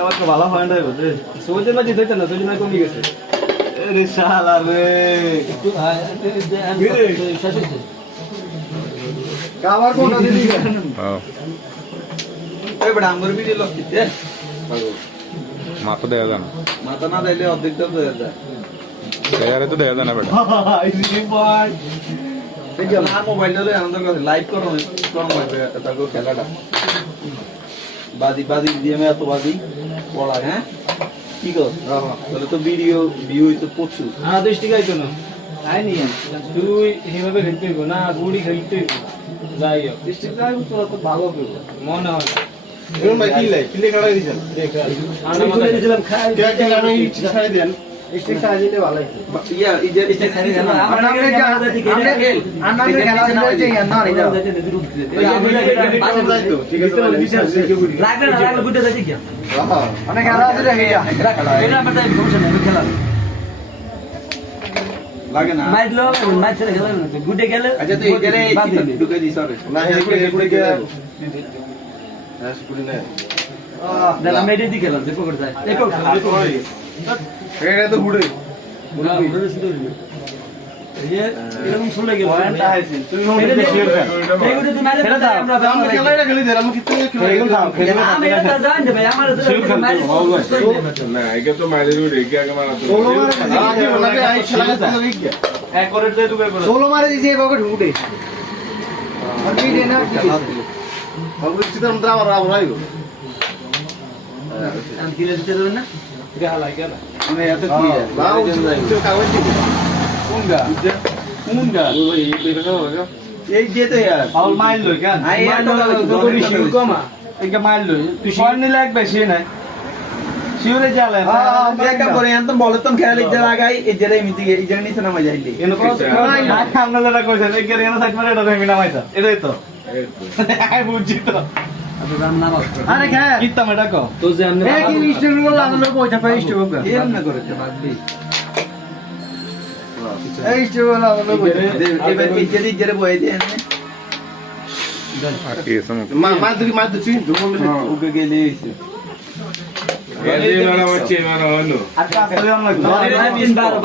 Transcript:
আবার তো ভালো হয় না বুঝে সোজে না যেতে না সোজে না কমে গেছে আরে শালা রে একটু কাবার কোন দিদি হ্যাঁ এই বড় আঙ্গুর ভিডিও লক কিতে মাথা দেয়া যান মাথা না দিলে অর্ধেক দাম দেয়া যায় দেয়ারে তো দেয়া জানা বেটা এই ভাই এই যে না মোবাইলে আনন্দ করে লাইভ করো কোন হবে তারপর খেলাটা বাজি বাজি দিয়ে আমি এত বাজি পড়া হ্যাঁ কি কর তাহলে তো ভিডিও ভিউ হইতো প্রচুর আর 10 টাকা হইতো না তাই নিয়ে তুই এইভাবে খেলতে হইব না গুড়ি খেলতে হইব যাই হোক 10 টাকা তো ভালো হবে মনে হয় এরকম ভাই কি লাই প্লে কাটা দিছেন দেখ আমি বলে দিছিলাম খাই কে কে আমি ছাড়াই দেন স্টিক ছাড়াই দিলে ভালো হতো ইয়া এই যে স্টিক ছাড়াই দেন আমরা খেলা হচ্ছে না এটা ঠিক আছে লাগবে না লাগলে গুটে যাচ্ছে কি হ্যাঁ অনেক খেলা আছে রে এটা এটা আমাদের সমস্যা নেই খেলা লাগে না মাইলো ম্যাচ ছেড়ে খেলা না গুটে গেলে আচ্ছা তুই এখানে ঢুকে দিছ রে না গুটে গেলে হ্যাঁ শুকুরি না দাদা আমি এদিকে খেলাম দেখো করে যায় দেখো এটা তো গুড়ে গুড়ে গুড়ে শুরু হইলো এই এরকম শুনলে কি পয়েন্টটা আছে তুমি ওটা শেয়ার কর এই গুড়ে তুমি মারে দাও আমরা খেলাটা খেলি দে আমি কিতনে খেলি খেলি আমি এটা জান দে ভাই আমার তো না একে তো মাইলে গুড়ে একে আগে মারা তো 16 মারে আগে ওনাকে আই খেলা লাগি কি এক করে দে দুবে করে 16 মারে দিছে এই পকেট উঠে আমি দে না বাবু চিত্র মন্ত্র আমার রাইবো আমি কিলে দিতে দেব না এটা লাগে না মানে এত কি বাবু চিত্র কাগজ দিবে কোনগা কোনগা ওই বেরো হবে এই যেতে यार পাউল মাইল লই কেন আই তো বেশি কমা এইটা মাইল লই তুই শর্ট নি লাগবে সে নাই শিওরে জালে হ্যাঁ একটা করে আনতাম বলতাম খেলা ইজার আগাই ইজারে মিটি ইজারে নিতে নামা যাইলি এনো না আমরা যেটা কইছেন এই গেরে না সাইড মারে এটা আমি নামাইতা এটাই তো আই বুঝছি তো আরে কে কিত্তা মেটা কো তো যে আমনে এই কি স্টোর গুলো লাগানো পয়সা পাই স্টোর গা এর না করে তে বাদবি এই স্টোর গুলো লাগানো পয়সা এবার ইজারে ইজারে বই দে আকি সমু মা দুছি দুমল ওকে গেলে হইছে এর দিন না হচ্ছে মারা হলো আর কাছে আমরা